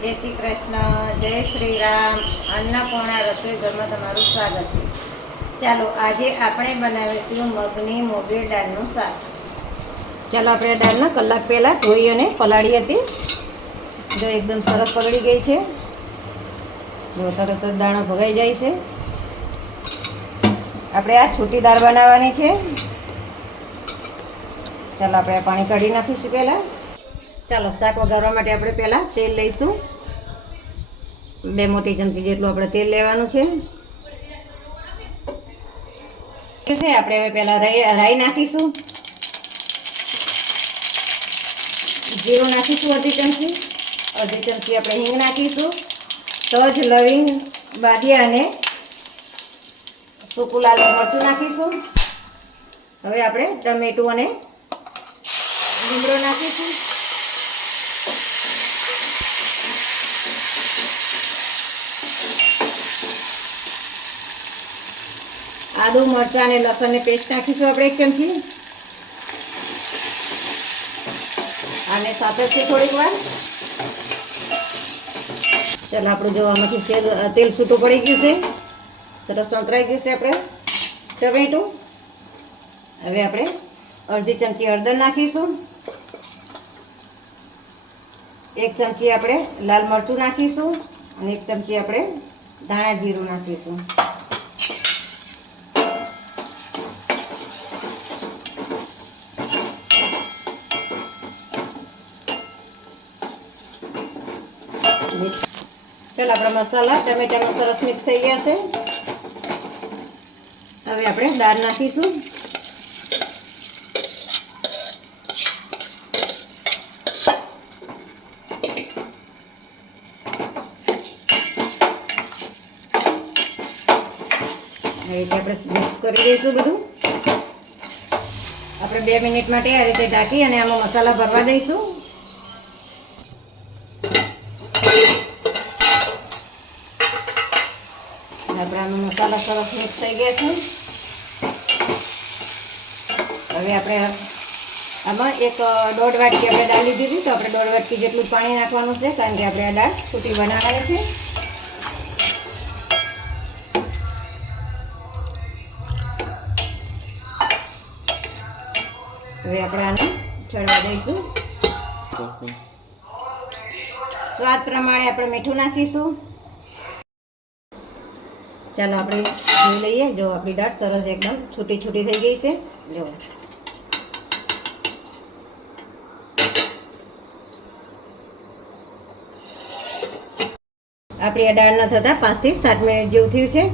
જય શ્રી કૃષ્ણ, જય શ્રી રામ. અન્નપૂર્ણા રસોઈ ઘરમાં તમારું સ્વાગત છે. ચાલો આજે આપણે બનાવીશું મગની મોગી દાળનું શાક. ચાલો આપણે દાળના કલાક પહેલાં ધોઈ અને પલાળી હતી. જો એકદમ સરસ પલળી ગઈ છે. જો તરત જ દાણો ભગાઈ જાય છે. આપણે આ છૂટી દાળ બનાવવાની છે. ચાલો આપણે આ પાણી કાઢી નાખીશું પહેલાં. ચાલો શાક વઘારવા માટે આપણે પહેલાં તેલ લઈશું. 2 મોટી ચમચી જેટલું આપણે તેલ લેવાનું છે. આપણે હવે પહેલાં રાઈ નાખીશું. જીરું નાખીશું અડધી ચમચી આપણે હિંગ નાખીશું. તજ, લવિંગ, બાદિયા અને સૂકું લાલ મરચું નાખીશું. હવે આપણે ટમેટું અને લીમડો નાખીશું. આદુ, મરચાં અને લસણની પેસ્ટ નાખીશું આપણે 1 ચમચી. આને સાતળશું થોડીક વાર. ચાલો આપણું જો આમાંથી તેલ છૂટું પડી ગયું છે, સરસ સંતરાઈ ગયું છે આપણે ટમેટું. હવે આપણે અડધી ચમચી હળદર નાખીશું. 1 ચમચી આપણે લાલ મરચું નાખીશું અને 1 ચમચી આપણે ધાણા જીરું નાખીશું. ચાલો આપણા મસાલા ટમેટામાં સરસ મિક્સ થઈ ગયા છે. હવે આપણે દાળ નાખીશું. આ રીતે આપણે મિક્સ કરી દઈશું બધું. આપણે 2 મિનિટ માટે આ રીતે ઢાંકી અને આમાં મસાલા ભરવા દઈશું. આપણા મસાલા સરસ મિક્સ થઈ ગયા છે. હવે આપણે આમાં 1.5 વાટકી આપણે દાળ લીધી હતી, તો આપણે 1.5 વાટકી જેટલું પાણી નાખવાનું છે, કારણ કે આપણે આ દાળ છૂટી બનાવવાની છે. હવે આપણે આને ચડવા દઈશું. સ્વાદ પ્રમાણે આપણે મીઠું નાખીશું. ચાલો આપણે જોઈ લઈએ. જો આપણી દાળ સરસ એકદમ છૂટી થઈ ગઈ છે. જો આપણી આ દાળ ન થતાં 5 થી 7 મિનિટ જેવું થયું છે.